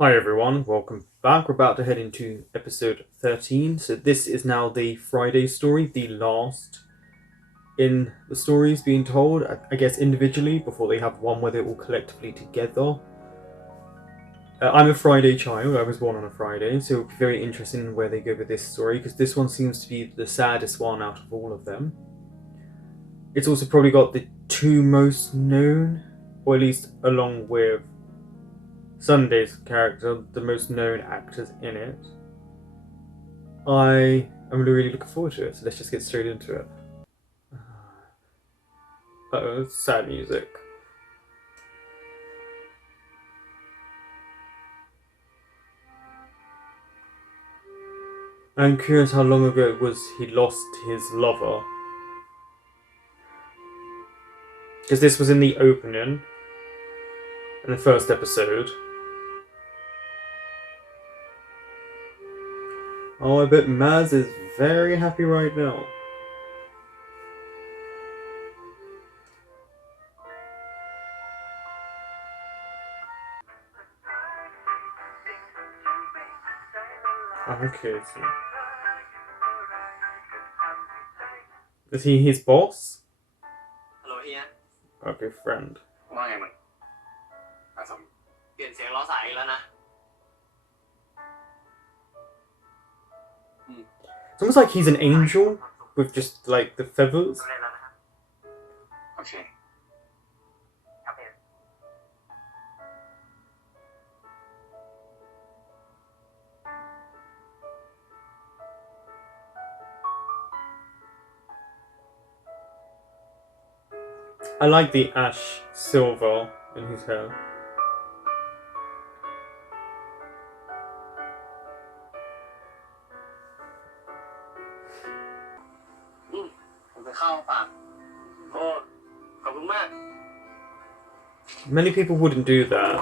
Hi everyone, welcome back. We're about to head into episode 13. So this is now the Friday story, the last in the stories being told, I guess individually, before they have one where they're all collectively together. I'm a Friday child, I was born on a Friday, so it'll be very interesting where they go with this story, because this one seems to be the saddest one out of all of them. It's also probably got the two most known, or at least along with Sunday's character, the most known actors in it. I am really looking forward to it, so let's just get straight into it. Uh-oh, sad music. I'm curious how long ago it was he lost his lover. Because this was in the opening, in the first episode. Oh, I bet Maz is very happy right now. Okay, so... Is he his boss? Hello เฮีย Okay, friend. ว่าไงมึงเปลี่ยนเสียงล้อสายอีกแล้วนะ It's almost like he's an angel with just like the feathers. ก็ได้แล้วนะครับโอเคครับเฮีย I like the ash silver in his hair. ผมไปเข้าฝากโอ้ขอบคุณมาก Many people wouldn't do that.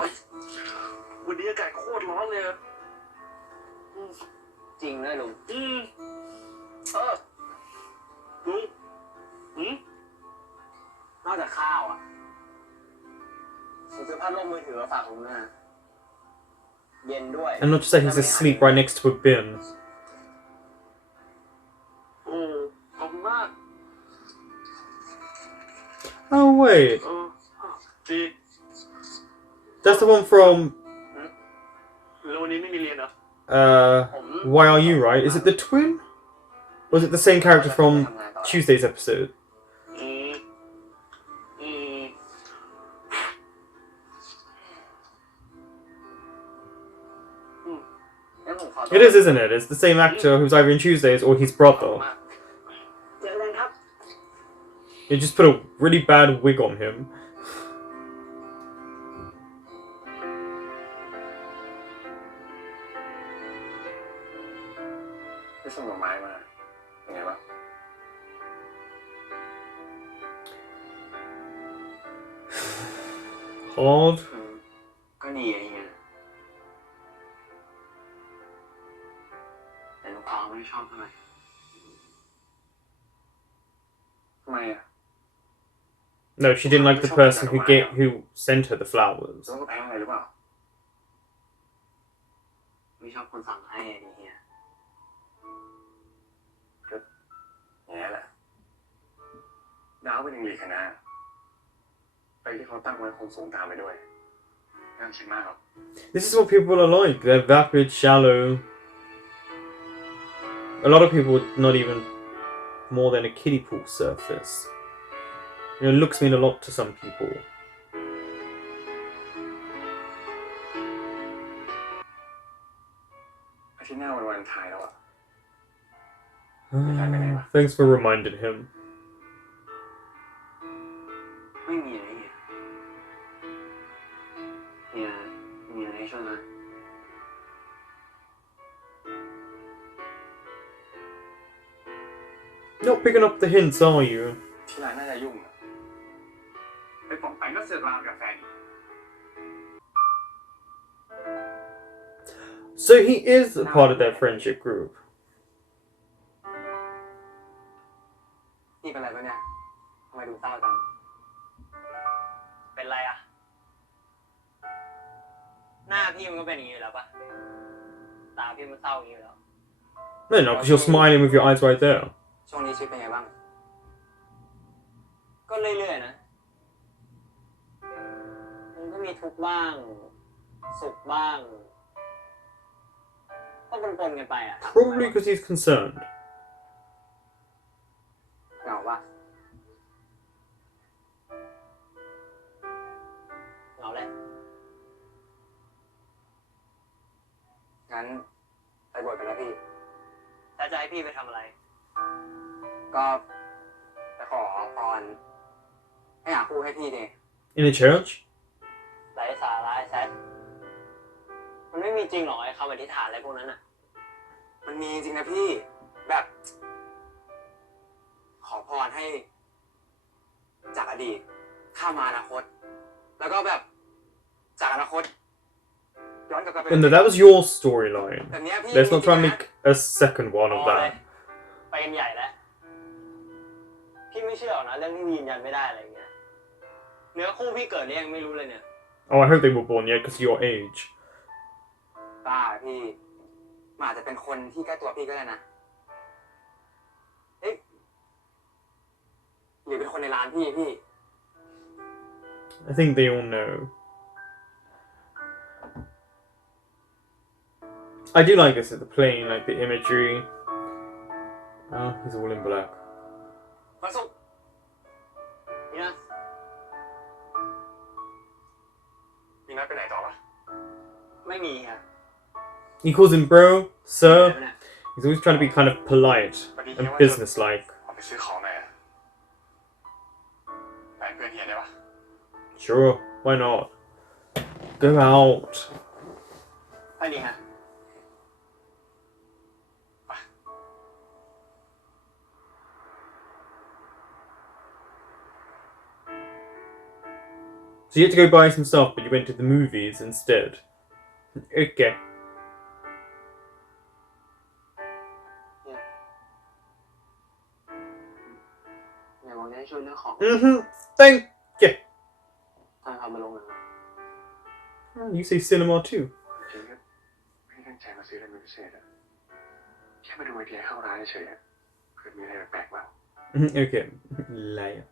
วันนี้อากาศโคตรร้อนเลยจริงเลยลุงลุงนอกจากข้าวอ่ะผมซื้อพัดลมมือถือมาฝากผมนะเย็นด้วย And not just that he's asleep right next to a bin. ขอบคุณมาก Oh wait, ดี that's the one from แล้ววันนี้ไม่มีเรียนเหรอ Why Are You Right? Is it the twin? Or is it the same character from Tuesday's episode? It is, isn't it? It's the same actor who's either in Tuesdays or his brother. You just put a really bad wig on him. ไปส่งดอกไม้มาเป็นไงบ้าง Hard. ก็ดีไอ้เงี้ยแต่ลูกค้าไม่ชอบเท่าไหร่ทำไมอ่ะ No, she didn't like the person who sent her the flowers. แล้วก็แพ้อะไรหรือเปล่าไม่ชอบคนสั่งให้ไอ้เงี้ยก็อย่างนี้แหละดาวเป็นหนึ่งหลีกคณะไปที่เขาตั้งไว้คงสูงตามไปด้วยไม่ต้องคิดมากหรอก This is what people are like. They're vapid, shallow. A lot of people not even more than a kiddie pool surface. You know, looks mean a lot to some people. อาทิตย์หน้าวันไทยแล้วอ่ะ Thanks for reminding him. ไม่มีอะไรเนี่ยมีอะไรให้ช่วยไหม Not picking up the hints, are you? ที่ร้านน่าจะยุ่งไปป๋องไปก็เสิร์ฟร้านกาแฟอีก So he is a part of their friendship group. นี่เป็นไรปะเนี่ยทำไมดูเศร้าจังเป็นไรอ่ะหน้าพี่มันก็เป็นอย่างนี้ นี้อยู่แล้วปะตาพี่มันเศร้าอย่างนี้อยู่แล้ว No, not because you're smiling with your eyes right there. ช่วงนี้ชีวิตเป็นไงบ้างก็เรื่อยๆนะมันก็มีทุกข์บ้างสุขบ้างก็ปนๆกันไปอ่ะ Probably because he's concerned. เหงาปะเหงาแหละงั้นไปบวชกันนะพี่ถ้าจะให้พี่ไปทำอะไรก็ไปขอพรให้หาคู่ให้พี่ดิ In a church? ไร้สาระไอ้แซดมันไม่มีจริงหรอกไอ้คำอธิษฐานอะไรพวกนั้นอ่ะมันมีจริงนะพี่แบบขอพรให้จากอดีตข้ามมาอนาคตแล้วก็แบบจากอนาคตย้อนกลับไป No, that was your storyline. แบบนี้พี่ Let's not try and make a second one of that. ไปกันใหญ่แล้วพี่ไม่เชื่อหรอกนะเรื่องที่ยืนยันไม่ได้อะไรอย่างเงี้ยเนื้อคู่พี่เกิดนี่ยังไม่รู้เลยเนี่ย Oh, I hope they were born yet because of your age. ป้าพี่มันอาจจะเป็นคนที่ใกล้ตัวพี่ก็ได้นะเอ๊ะหรือเป็นคนในร้านพี่ I think they all know. I do like this at the plane, like the imagery. Oh, he's all in black. มาสุกนี่นะมีนัดไปไหนต่อปะไม่มีครับ He calls him bro, sir. He's always trying to be kind of polite and businesslike. ไปซื้อของหน่อยไปเพื่อนเฮียได้ปะ Sure, why not? Go out. ไปดีฮะ So you had to go buy some stuff, but you went to the movies instead. Okay. Thank you. Oh, you say cinema too. ไม่ตั้งใจมาซื้ออะไรพิเศษอะแค่มาดูไอเดียเข้าร้านเฉยๆเผื่อมีอะไรแปลกๆบ้าง Okay. Liar.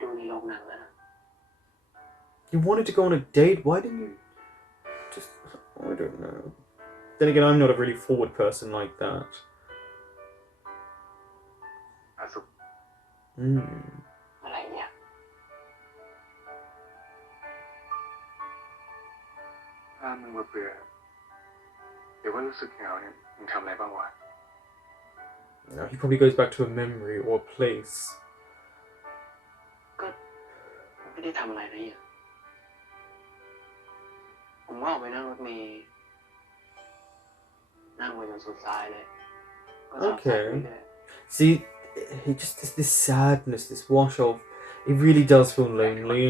ดูในโรงหนังแล้ว You wanted to go on a date? Why didn't you just... I don't know. Then again, I'm not a really forward person like that. อาสุ อะไรเนี่ยถ้ามึงเบื่อเดี๋ยวว่ารู้สึกเหงาเนี่ยมึงทำอะไรบ้างวะ No, he probably goes back to a memory or a place. ก็ไม่ได้ทำอะไรนะเนี่ยผมก็ออกไปนั่งรถเมล์นั่งไปจนสุดสายเลย Okay. See, he just this sadness, this wash off. It really does feel lonely.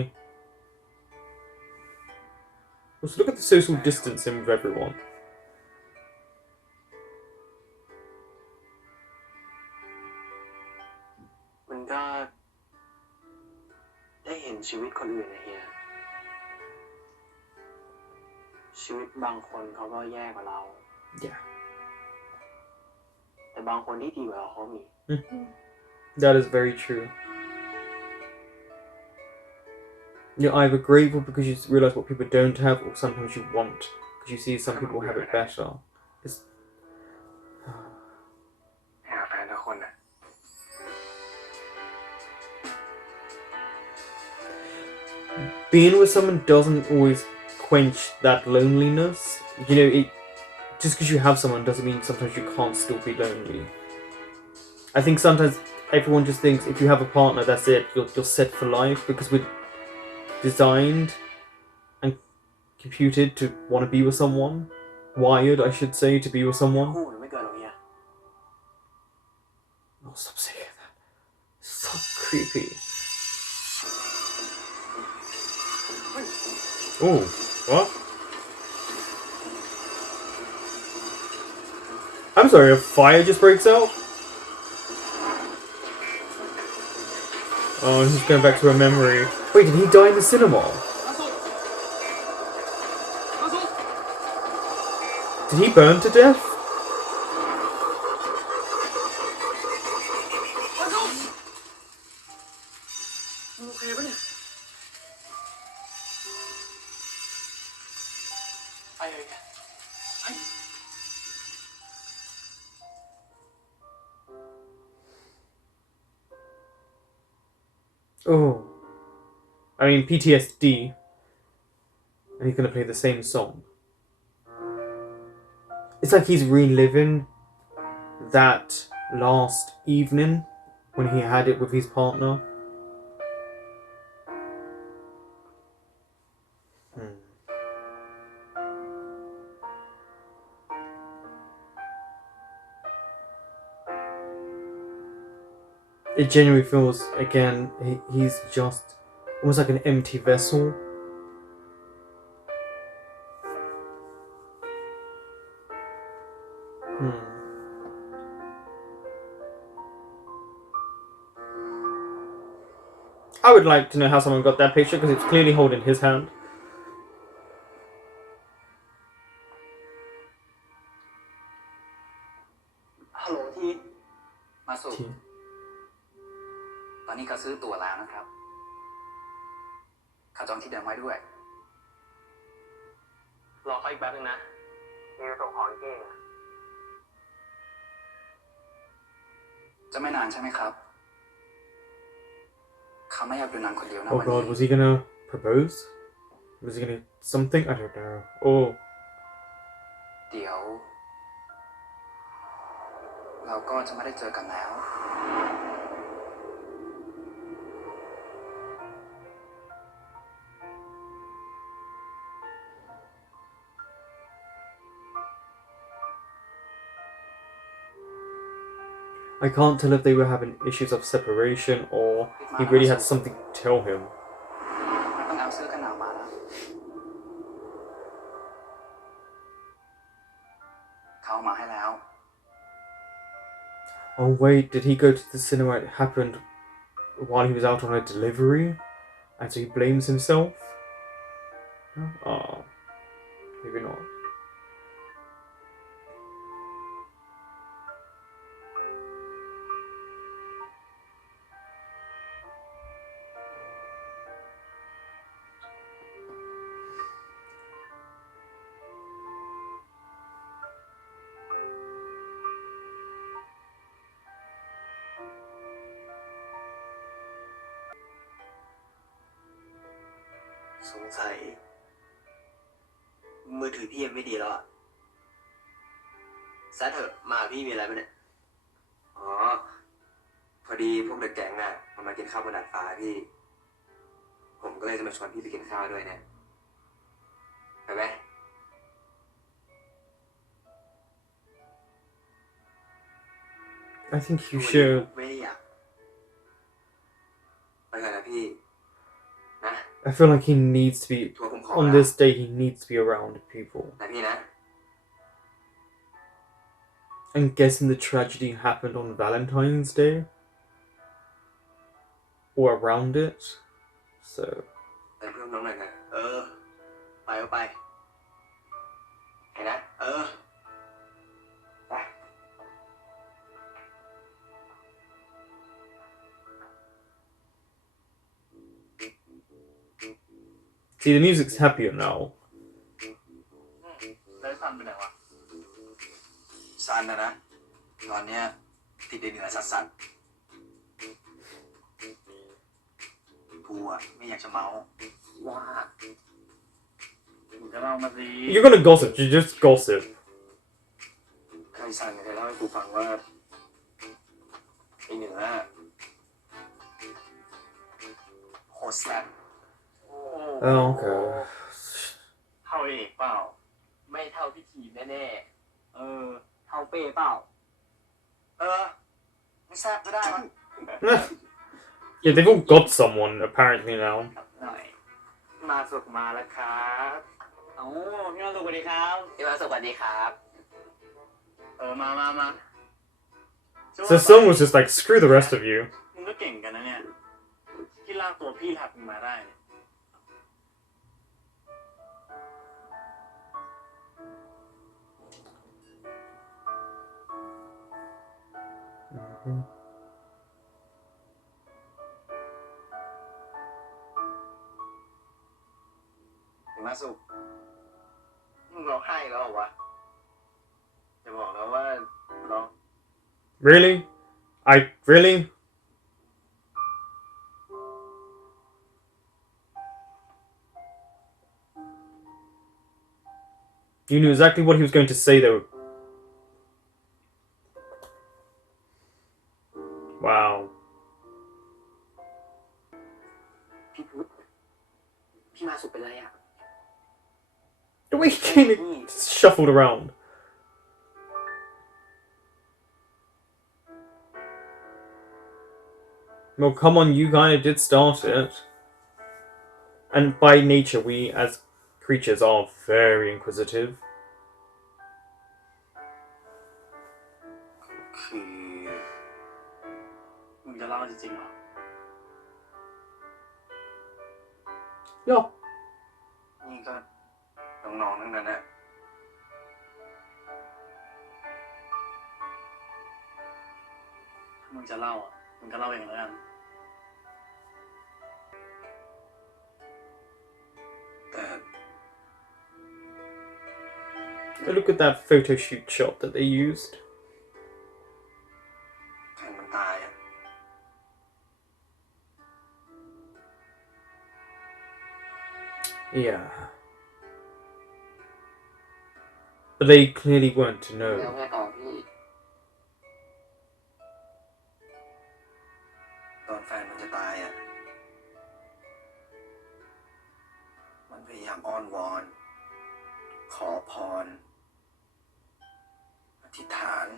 Also, look at the social distancing with everyone. มันก็ได้เห็นชีวิตคนอื่นนะเฮียชีวิตบางคนเขาก็แย่กว่าเรา Yeah. แต่บางคนที่ดีกว่าเราเขามี That is very true. You're either grateful because you realize what people don't have, or sometimes you want because you see some people have it better. It's... หาแฟนทุกคนน่ะ Being with someone doesn't always quench that loneliness. You know, just because you have someone doesn't mean sometimes you can't still be lonely. I think sometimes everyone just thinks if you have a partner, that's it, you're set for life, because we're designed and computed to want to be with someone. Wired, I should say, to be with someone. คู่หรือไม่เกินหรอกเฮีย Oh, stop saying that. So creepy. Oh, what? I'm sorry, a fire just breaks out? Oh, he's going back to a memory. Wait, did he die in the cinema? Did he burn to death? Oh. I mean, PTSD. And he's gonna play the same song. It's like he's reliving that last evening when he had it with his partner. It genuinely feels, again, he's just almost like an empty vessel. I would like to know how someone got that picture because it's clearly holding his hand. ฮัลโหลที มาสุตอนนี้เขาซื้อตั๋วแล้วนะครับเขาจองที่เดิมไว้ด้วย รอเขาอีกแป๊บนึงนะมีไปส่งของเก้ง จะไม่นานใช่ไหมครับเขาไม่อยากดูหนังคนเดียวนะ Oh วัน god, นี้ was he gonna propose? Was he gonna something? I don't know. Oh. เดี๋ยวเราก็จะไม่ได้เจอกันแล้ว I can't tell if they were having issues of separation or he really had something to tell him. ต้องเอาเสื้อกันหนาวมาแล้วเขาเอามาให้แล้ว Oh wait, did he go to the cinema? It happened while he was out on a delivery? And so he blames himself? Oh. Maybe not. .สงสัยมือถือพี่ยังไม่ดีแล้วอ่ะซะเถอะมาพี่มีอะไรไหมเนี่ย อ๋อ พอดีพวกเด็กแก๊งน่ะมันมากินข้าวบนดาดฟ้าพี่ ผมก็เลยจะมาชวนพี่ไปกินข้าวด้วยเนี่ยไปไหม I think you should. ไม่ได้อยาก ไปกันนะพี่ นะ I feel like he needs to be. ทัวร์ผมขอ On นะ this day, he needs to be around people. นะพี่นะ I'm guessing the tragedy happened on Valentine's Day. Or around it. So. ไปเพิ่มน้องหน่อยนะ ไปก็ไป เห็นนะ ไป See, the music's happier now. แล้วซันไปไหนวะ ซันนะตอนเนี้ยติดเหนือสัสๆกูอะไม่อยากจะเมาว่า จะเล่ามาสิ You're gonna gossip, you just gossip. ใครสั่งเคยเล่าให้กูฟังว่าไอเหนือโคตรแซ่บ Oh, okay. เท่าเอกเปล่า ไม่เท่าพี่ทีแน่ๆเท่าเป้เปล่า ไม่แซ่บจะได้มั้ง Yeah, they've all got someone, apparently, now. หน่อย มาสุกมาแล้วครับพี่มาสุกสวัสดีครับ พี่มาสวัสดีครับ มา So someone was just like, screw the rest of you. มึงก็เก่งกันนะเนี่ย ที่ลากตัวพี่หักมึงมาได้เนี่ย หิมะสุกมึงร้องไห้แล้วเหรอวะจะบอกนะว่าร้อง Really? Really? You knew exactly what he was going to say, though. Wow. พี่พุทธพี่มาสุกเป็นไรอ่ะ The way he came in, shuffled around. Well, come on, you kind of did start it. And by nature, we as creatures are very inquisitive. คือมึงจะเล่าจริงๆเหรอ Yeah. นี่ก็น้องๆทั้งนั้นแหละถ้ามึงจะเล่าอ่ะมึงก็เล่าเองแล้วกันแต่ But look at that photo shoot shot that they used. แข่งมันตายอ่ะ Yeah. But they clearly weren't to แล้ว know. ไงต่อพี่ ตอนแฟนมันจะตายอ่ะ มันพยายามอ้อนวอน ขอพร อธิษฐาน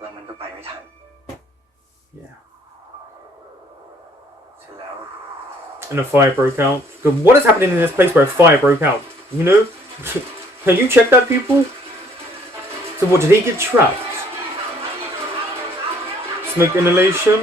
แล้วมันก็ไปไม่ทัน Yeah. เสร็จแล้ว And a fire broke out. But what is happening in this place where a fire broke out? You know? Can you check that, people? So what, did he get trapped? Smoke inhalation?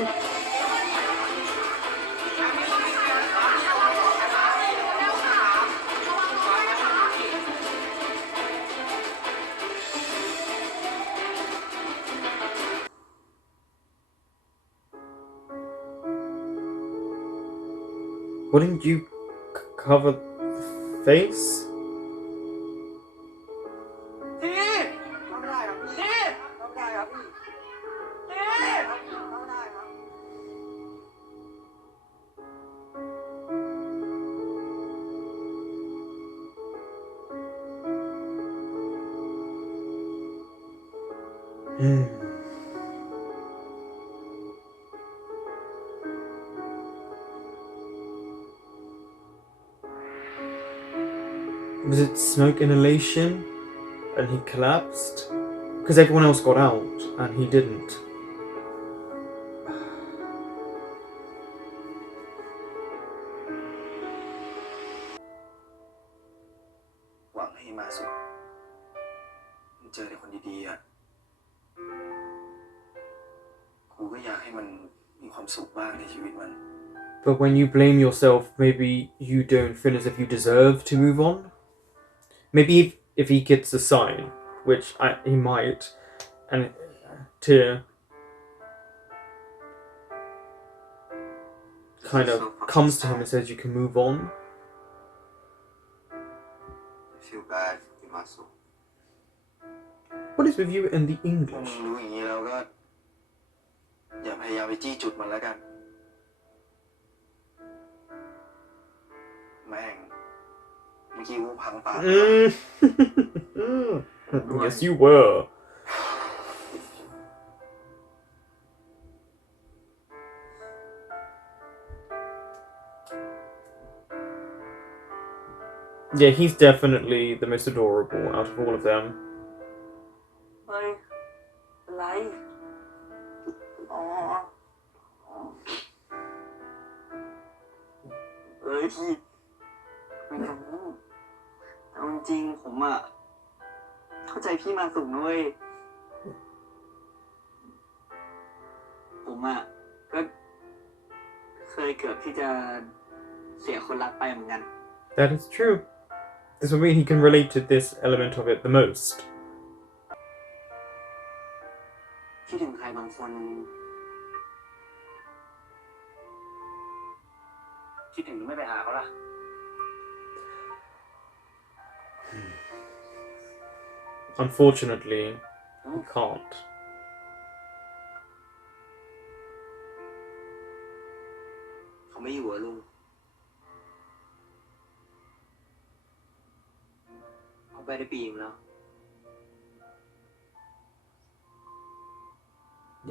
Wouldn't you cover the face? พี่ทำไม่ได้ครับพี่ทำไม่ได้ครับพี่ทำไม่ได้ครับ Was it smoke inhalation? And he collapsed? Because everyone else got out, and he didn't. หวังให้มาสุดมันเจอแต่คนดีๆอ่ะ กูก็อยากให้มันมีความสุขบ้างในชีวิตมัน But when you blame yourself, maybe you don't feel as if you deserve to move on. Maybe if he gets a sign, which he might, and to kind of comes to him and says you can move on. I feel bad ที่มาสุ What is with you and the ถ้ามึ English? งรู้อย่างนี้แล้วก็ อย่าพยายามไปจี้จุดมันแล้วกัน แม่ง เมื่อกี้กูพังปาก Yes, you were. Yeah, he's definitely the most adorable out of all of them. เฮ้ยเป็นไรอ๋อเอ้ยพี่ไม่รู้เอาจริงๆผมอ่ะเข้าใจพี่มาสุกนะเว้ยผมอ่ะก็เคยเกือบที่จะเสียคนรักไปเหมือนกัน That is true. This will mean he can relate to this element of it the most. คิดถึงใครบางคน คิดถึงไม่ไปหาเขาล่ะ Unfortunately, he can't. เขาไม่อยู่อะลุงเขาไปได้ปีนึงแล้ว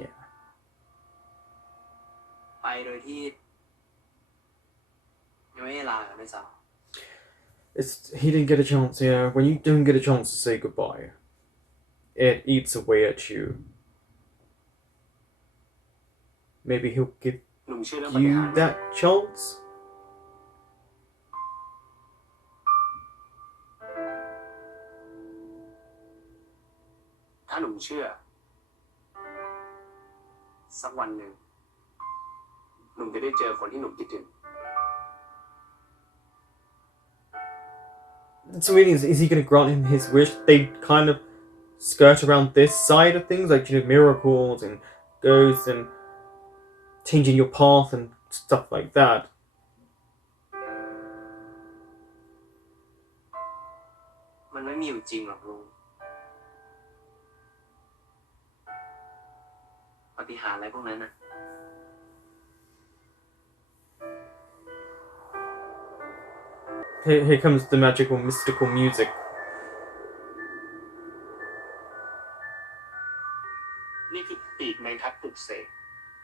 Yeah. ไปโดยที่ยังไม่ได้ลากันด้วยซ้ He didn't get a chance, yeah. When you don't get a chance to say goodbye, it eats away at you. Maybe he'll give ำลุงเชื่อเรื่องปาฏิ you หาริย์ไหม that chance? ถ้าหนุ่มเชื่อ สักวันหนึ่งหนุ่มจะได้เจอคนที่หนุ่มคิดถึง So really, is he going to grant him his wish? They kind of skirt around this side of things, like, miracles and ghosts and changing your path and stuff like that. มันไม่มีอยู่จริงหรอกลุงปาฏิหาริย์อะไรพวกนั้นน่ะ Here comes the magical, mystical music. นี่คือปีกแมงทับปลุกเสก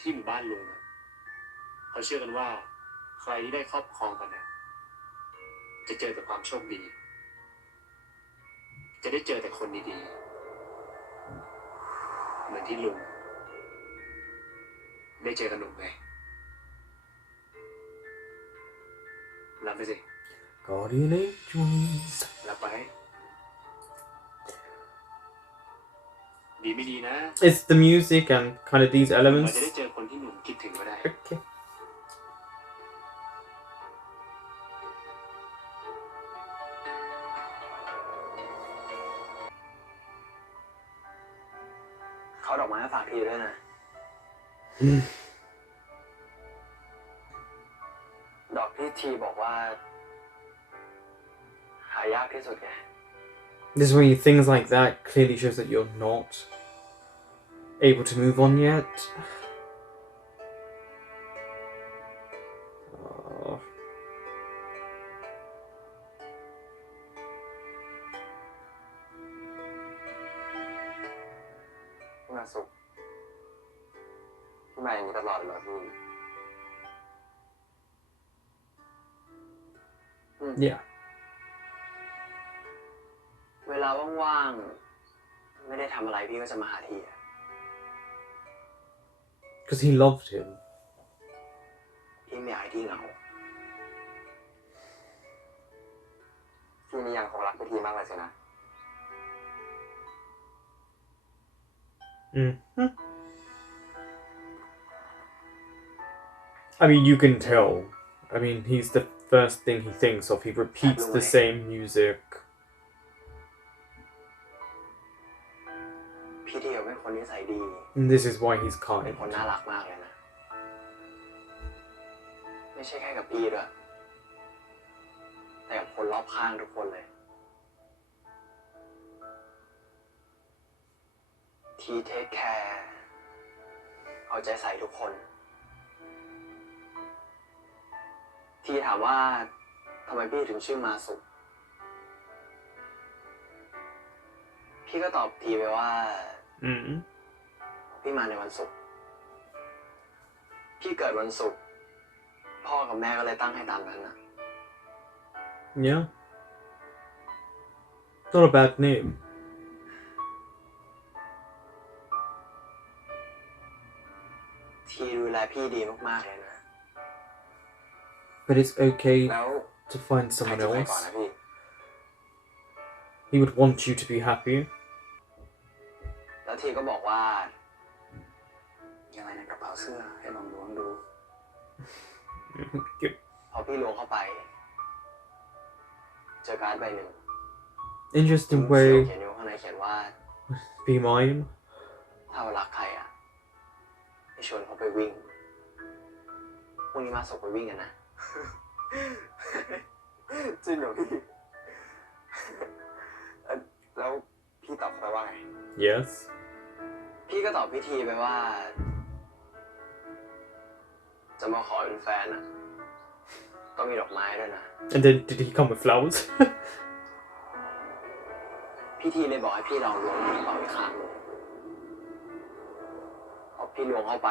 ที่หมู่บ้านลุงอะเขาเชื่อกันว่า ใครที่ได้ครอบครองกันนะจะเจอแต่ความโชคดี จะได้เจอแต่คนดีๆ เหมือนที่ลุงได้เจอกับหนุ่มไงรับไปสิ Guardian angels. รับไป ดีไม่ดีนะ It's the music and kind of these เรา elements. จะได้เจอคนที่หนุ่มคิดถึงก็ได้ Okay. เขาดอกไม้มาฝากทีด้วยนะ ดอกที่ทีบอกว่า หายากที่สุดไง This is when things like that clearly shows that you're not able to move on yet. Oh. พี่มาสุขพี่มาอย่างนี้ตลอดเลยเหรอพี่ Yeah. เวลาว่างๆ ไม่ได้ทำอะไรพี่ก็จะมาหาทีอะ Because he loved him. พี่ไม่อยากให้ทีเหงา พี่นี่ยังคงรักพี่ทีมากเลยสินะ Mm-hmm. I mean, you can tell. I mean, he's the first thing he thinks of. He repeats the same music. พี่ทีเป็นคนนิสัยดี And this is why he's เป็น kind. คนน่ารักมากเลยนะ ไม่ใช่แค่กับพี่ด้วย แต่กับคนรอบข้างทุกคนเลย ทีเทคแคร์เอาใจใส่ทุกคน ทีถามว่าทำไมพี่ถึงชื่อมาสุ พี่ก็ตอบทีไปว่า Mm. พี่มาในวันศุกร์ พี่เกิดวันศุกร์ พ่อกับแม่ก็เลยตั้งให้ตามนั้นนะ Yeah. Not a bad name. ทีดูแลพี่ดีมากๆเลยนะ But it's okay แล้ว to find ใคร someone จะไปก่อน else. นะพี่ He would want you to be happy. แล้วทีก็บอกว่า ยังไงในกระเป๋าเสื้อให้ลองล้วงดู Good. พอพี่ล้วงเข้าไป เจอการ์ดใบหนึ่ง Interesting เขียว way. เขียนอยู่ข้างในเขียนว่า Be mine. ถ้าเรารักใครอ่ะให้ชวนเขาไปวิ่งพรุ่งนี้มาส่งไปวิ่งกันนะ จริงเหรอพี่ แล้วพี่ตอบเขาไปว่าไง Yes. พี่ก็ตอบพิธีไปว่า จะมาขอเป็นแฟนอ่ะต้องมีดอกไม้ด้วยนะ And then did he come with flowers? พิธีเลยบอกให้พี่ลองล้วงกระเป๋าอีกครั้งพอพี่ล้วงเข้าไป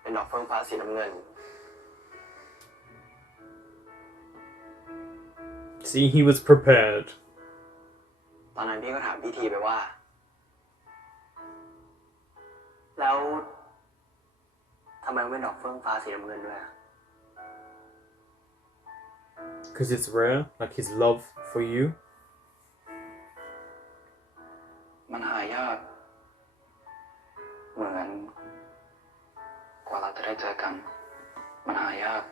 เป็นดอกเฟื่องฟ้าสีน้ำเงิน See, he was prepared. ตอนนั้นพี่ก็ถามพิธีไปว่า แล้วทำไมมันเป็นดอกเฟื่องฟ้าสีน้ำเงินด้วยอะ Because it's rare, like his love for you. มันหายาก เหมือนกว่าเราจะได้เจอกัน มันหายาก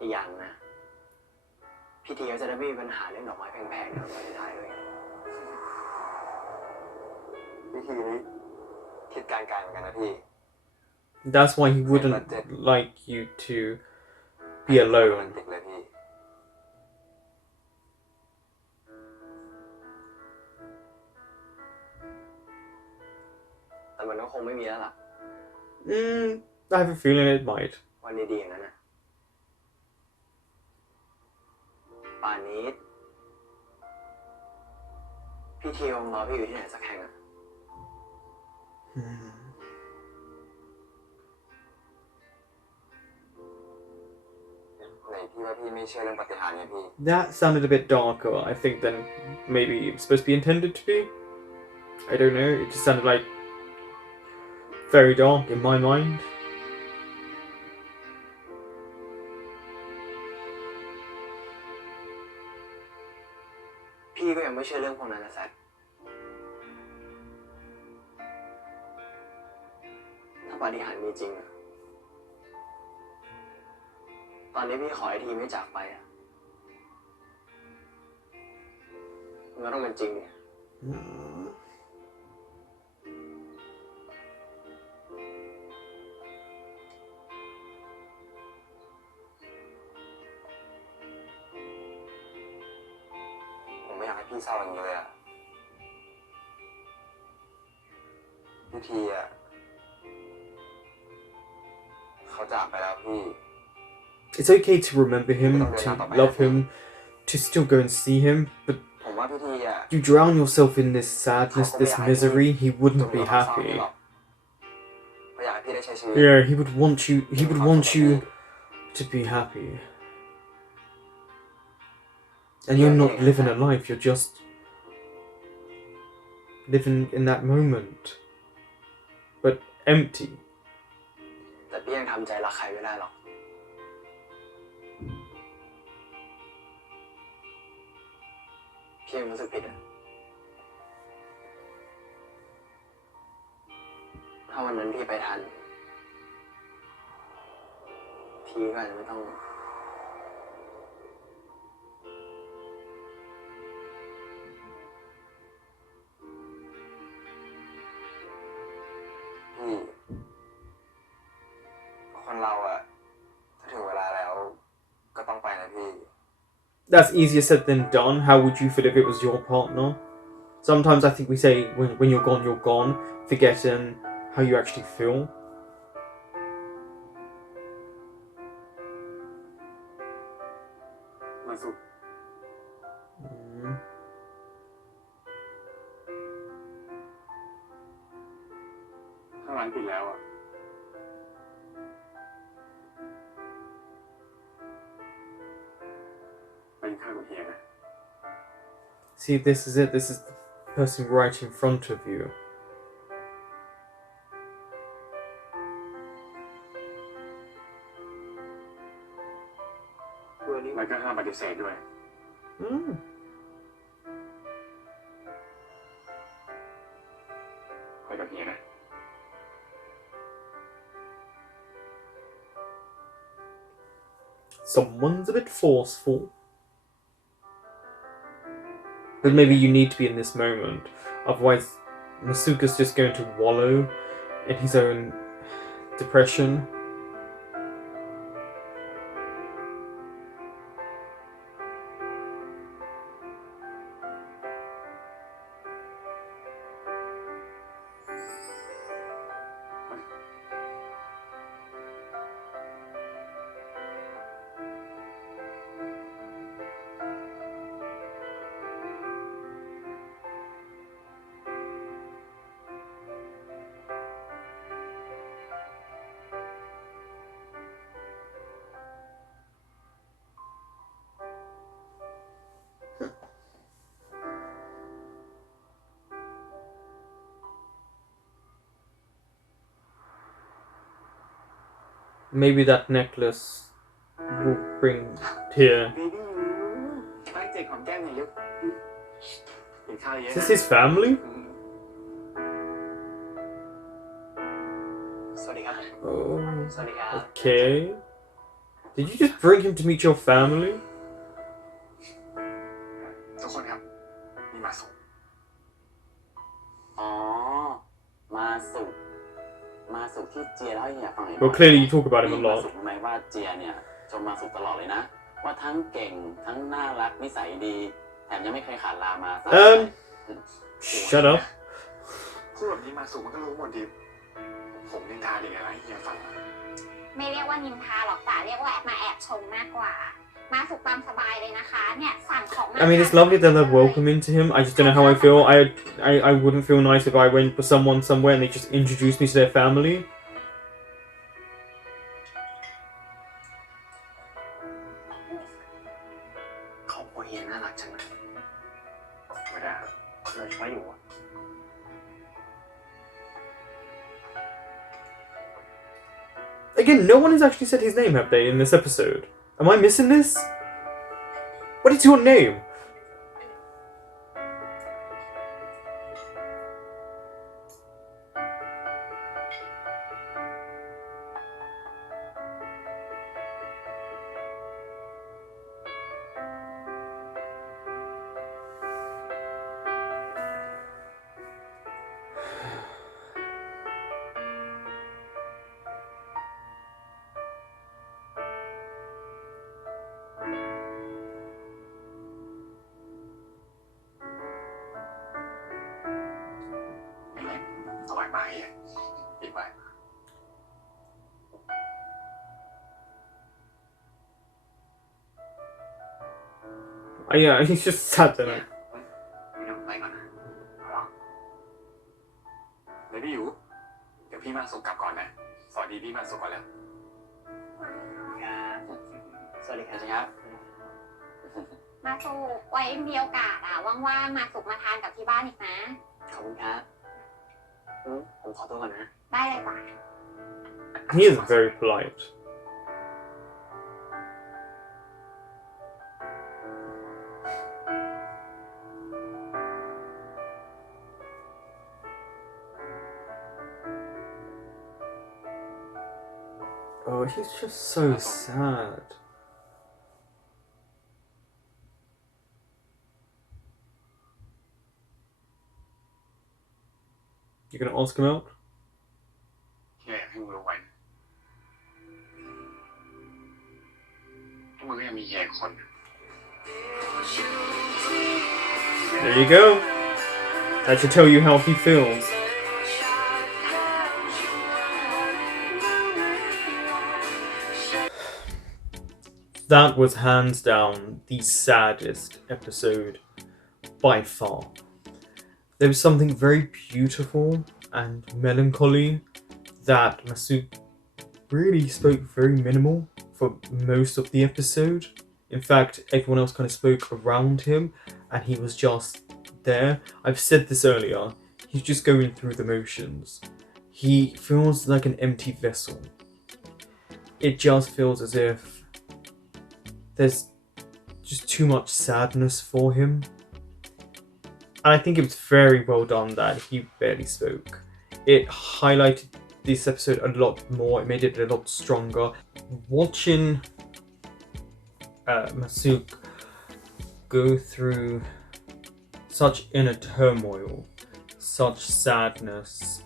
อีกอย่างนะ พิธีก็จะได้ไม่มีปัญหาเรื่องดอกไม้แพงๆในวันวาเลนไทน์ด้วย วิธีนี้คิดการไกลเหมือนกันนะพี่ That's why he wouldn't like you to be โรแม alone. นติกเลยพี่ แต่มันก็คงไม่มีแล้วล่ะ I have a feeling it might. วันดีๆอย่างนั้นนะป่านนี้ พี่ทีคงรอพี่อยู่ที่ไหนสักแห่งอะ ไหนพี่ว่าพี่ไม่เชื่อเรื่องปาฏิหาริย์ไงพี่ That sounded a bit darker, I think, than maybe it was supposed to be intended to be. I don't know, it just sounded like very dark in my mind. พี่ก็ยังไม่เชื่อเรื่องพวกนั้นนะแซคถ้าปาฏิหาริย์มีจริงอะตอนนี้พี่ขอไอทีไม่จากไปอะมันก็ต้องเป็นจริงเนี่ย ผมไม่อยากให้พี่เศร้าอย่างนี้เลยอะพี่ทีอะเขาจากไปแล้วพี่ It's okay to remember him, to love him, to still go and see him, but ผมว่าพี่ทีอะ you drown yourself in this sadness, this misery, he จม wouldn't อยู่ be กับความเศร้า happy. นี้หรอกเขาอยากให้พี่ได้ใช้ชีวิต Yeah, he would want you to be happy. And you're not living a life, you're just living in that moment. But empty. แต่พี่ยังทำใจรักใครไม่ได้หรอกพี่ยังรู้สึกผิดอะถ้าวันนั้นพี่ไปทันทีก็อาจจะไม่ต้อง พี่คนเราอะถ้าถึงเวลาแล้วก็ต้องไปนะพี่ That's easier said than done. How would you feel if it was your partner? Sometimes I think we say when you're gone, forgetting how you actually feel. มาสุถ้าร้านปิดแล้วอะไปกินข้าวกับเฮียนะ See, this is it. This is the person right in front of you. วันนี้ แล้วก็ห้ามปฏิเสธด้วย Mm. Someone's a bit forceful. But maybe you need to be in this moment. Otherwise, Masuka's just going to wallow in his own depression. Maybe that necklace will bring tear. ตั้งใจหอมแก้มหน่อยลูกกินข้าวเยอะ Is this his family? สวัสดีครับ Oh, สวัสดีครับ okay. Did you just bring him to meet your family? ทุกคนครับนี่มาส่ง อ๋อ มาสุที่เจียเล่าให้เฮียฟังหน่อย Well, clearly you talk about him a มา lot. สุรู้ไหมว่าเจียเนี่ยชมมาสุตลอดเลยนะ ว่าทั้งเก่งทั้งน่ารักนิสัยดีแถมยังไม่เคยขาดลามาสัก Shut up. พูดแบบนี้มาส่งมันก็รู้หมดดิผมนินทาเด็กอะไรให้เฮียฟังอะ ไม่เรียกว่านินทาหรอกแต่เรียกว่ามาแอบชมมากกว่า มาสุขตามสบายเลยนะคะเนี่ยสั่งของมา I mean, it's lovely that they're welcoming to him. I just don't know how I feel. I wouldn't feel nice if I went with someone somewhere and they just introduced me to their family. ครอบครัวเฮียน่ารักจังเลย ไม่ได้ เลยว่าอยู่ Again, no one has actually said his name, have they, in this episode? Am I missing this? What is your name? Yeah, he's just sad there. ไม่ต้องไปก่อนนะหรอเดี๋ยวพี่อยู่เดี๋ยวพี่มาส่งกลับก่อนนะสวัสดีพี่มาส่งก่อนแล้ว ครับสวัสดีครับ มาสุกไว้มีโอกาสว่างๆมาสุกมาทานกับที่บ้านอีกนะ ขอบคุณครับผมขอตัวก่อนนะ ได้เลยจ้ะ He is very polite. Oh, he's just so sad. You gonna ask him out? เฮียอยากให้มึงรู้ไว้มึงก็ยังมีเฮียอีกคน There you go. That should tell you how he feels. That was hands down the saddest episode by far. There was something very beautiful and melancholy that Masuk really spoke very minimal for most of the episode. In fact, everyone else kind of spoke around him and he was just there. I've said this earlier, he's just going through the motions. He feels like an empty vessel. It just feels as if there's just too much sadness for him. And I think it was very well done that he barely spoke. It highlighted this episode a lot more, it made it a lot stronger. Watching Masuk go through such inner turmoil, such sadness,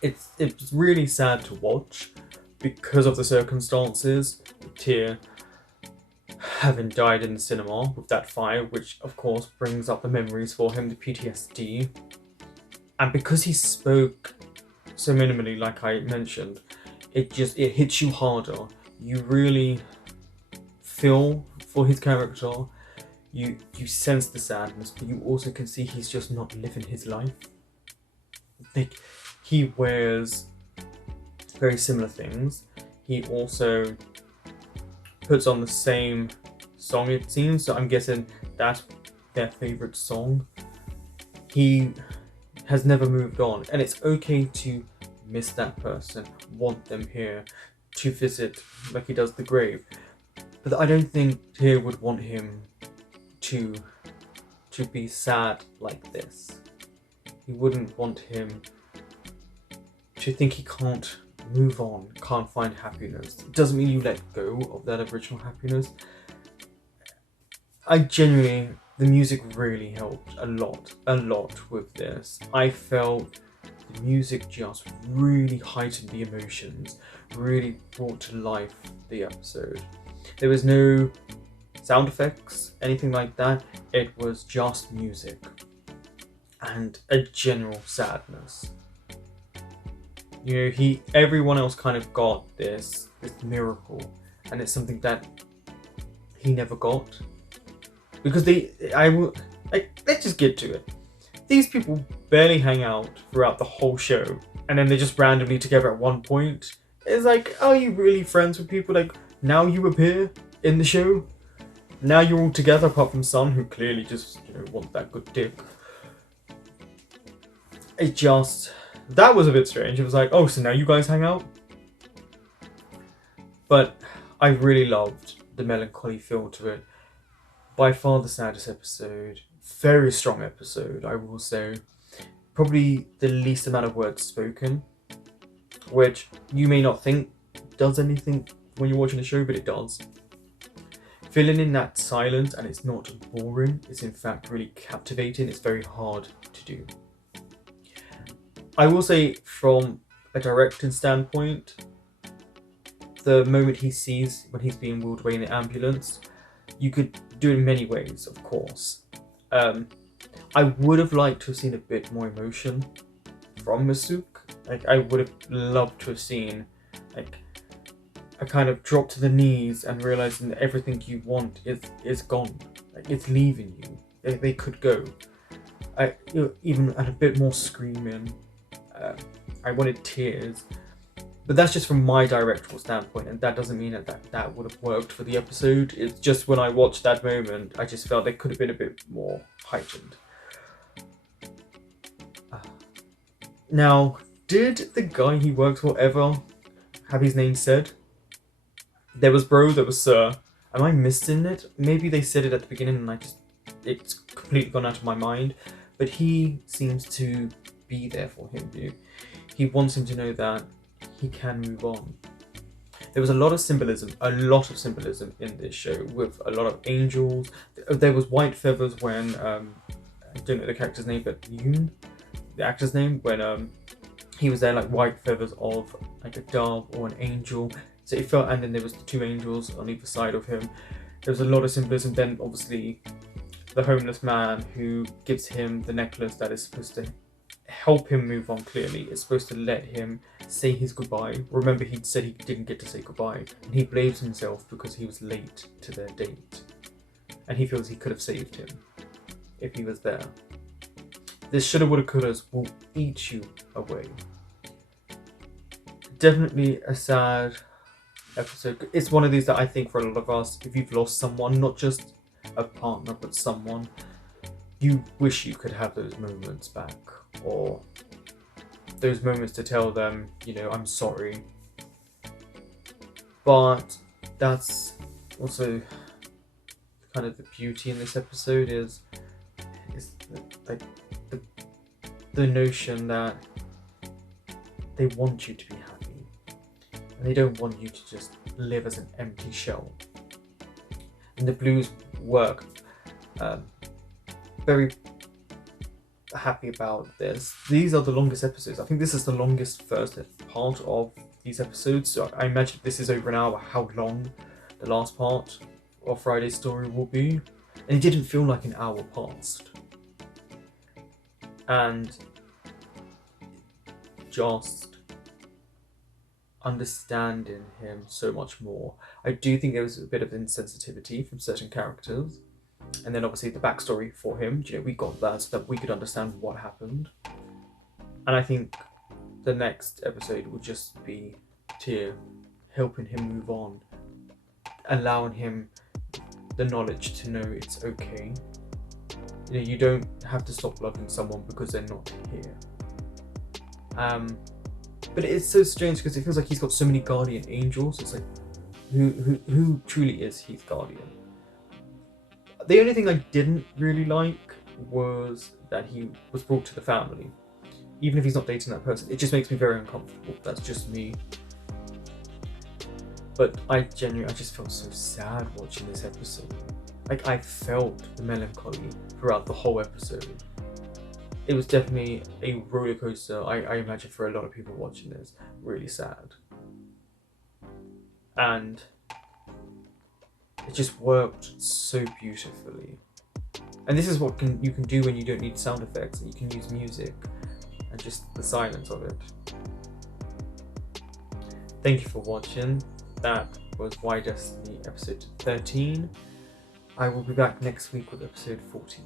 it's really sad to watch because of the circumstances. Tyr having died in the cinema with that fire, which of course brings up the memories for him, the PTSD. And because he spoke so minimally, like I mentioned, it hits you harder. You really feel for his character. You sense the sadness, but you also can see he's just not living his life. Like, he wears very similar things. He also puts on the same song, it seems, so I'm guessing that's their favourite song. He has never moved on, and it's okay to miss that person, want them here, to visit like he does the grave. But I don't think Tyr would want him to be sad like this. He wouldn't want him to think he can't move on, can't find happiness. It doesn't mean you let go of that original happiness. The music really helped a lot with this. I felt the music just really heightened the emotions, really brought to life the episode. There was no sound effects, anything like that. It was just music and a general sadness. You know, everyone else kind of got this miracle, and it's something that he never got. Because let's just get to it. These people barely hang out throughout the whole show, and then they're just randomly together at one point. It's like, are you really friends with people? Like, now you appear in the show? Now you're all together, apart from Sun, who clearly just, wants that good dick. That was a bit strange. It was like, oh, so now you guys hang out? But I really loved the melancholy feel to it. By far the saddest episode. Very strong episode, I will say. Probably the least amount of words spoken, which you may not think does anything when you're watching the show, but it does. Filling in that silence, and it's not boring, it's in fact really captivating. It's very hard to do. I will say, from a directing standpoint, the moment he sees when he's being wheeled away in the ambulance, you could do it in many ways, of course. I would have liked to have seen a bit more emotion from Masuk. Like, I would have loved to have seen, like, a kind of drop to the knees and realizing that everything you want is gone. Like, it's leaving you. They could go. Even a bit more screaming. I wanted tears. But that's just from my directorial standpoint, and that doesn't mean that would have worked for the episode. It's just when I watched that moment, I just felt it could have been a bit more heightened. Now, did the guy he works for ever have his name said? There was bro, there was sir. Am I missing it? Maybe they said it at the beginning and it's completely gone out of my mind. But he seems to be there for him, dude. He wants him to know that he can move on. There was a lot of symbolism in this show, with a lot of angels. There was white feathers when, I don't know the character's name, but Yoon, the actor's name, when he was there, like white feathers of like a dove or an angel. So it felt, and then there was the two angels on either side of him. There was a lot of symbolism. Then obviously the homeless man who gives him the necklace that is supposed to help him move on, clearly. It's supposed to let him say his goodbye. Remember, he'd said he didn't get to say goodbye, and he blames himself because he was late to their date. And he feels he could have saved him if he was there. This shoulda, woulda, couldas will eat you away. Definitely a sad episode. It's one of these that I think for a lot of us, if you've lost someone, not just a partner, but someone, you wish you could have those moments back, or those moments to tell them, I'm sorry. But that's also kind of the beauty in this episode is like the notion that they want you to be happy and they don't want you to just live as an empty shell. And the blues work very happy about this. These are the longest episodes. I think this is the longest first part of these episodes, so I imagine this is over an hour, how long the last part of Friday's story will be. And it didn't feel like an hour passed. And just understanding him so much more. I do think there was a bit of insensitivity from certain characters. And then obviously the backstory for him, we got that so that we could understand what happened. And I think the next episode will just be Tyr helping him move on, allowing him the knowledge to know it's okay. You don't have to stop loving someone because they're not here. But it's so strange because it feels like he's got so many guardian angels. It's like, who truly is his guardian? The only thing I didn't really like was that he was brought to the family. Even if he's not dating that person, it just makes me very uncomfortable. That's just me. But I just felt so sad watching this episode. Like, I felt the melancholy throughout the whole episode. It was definitely a roller coaster, I imagine, for a lot of people watching this. Really sad. And it just worked so beautifully. And this is what you can do when you don't need sound effects. You can use music and just the silence of it. Thank you for watching. That was YDestiny episode 13. I will be back next week with episode 14.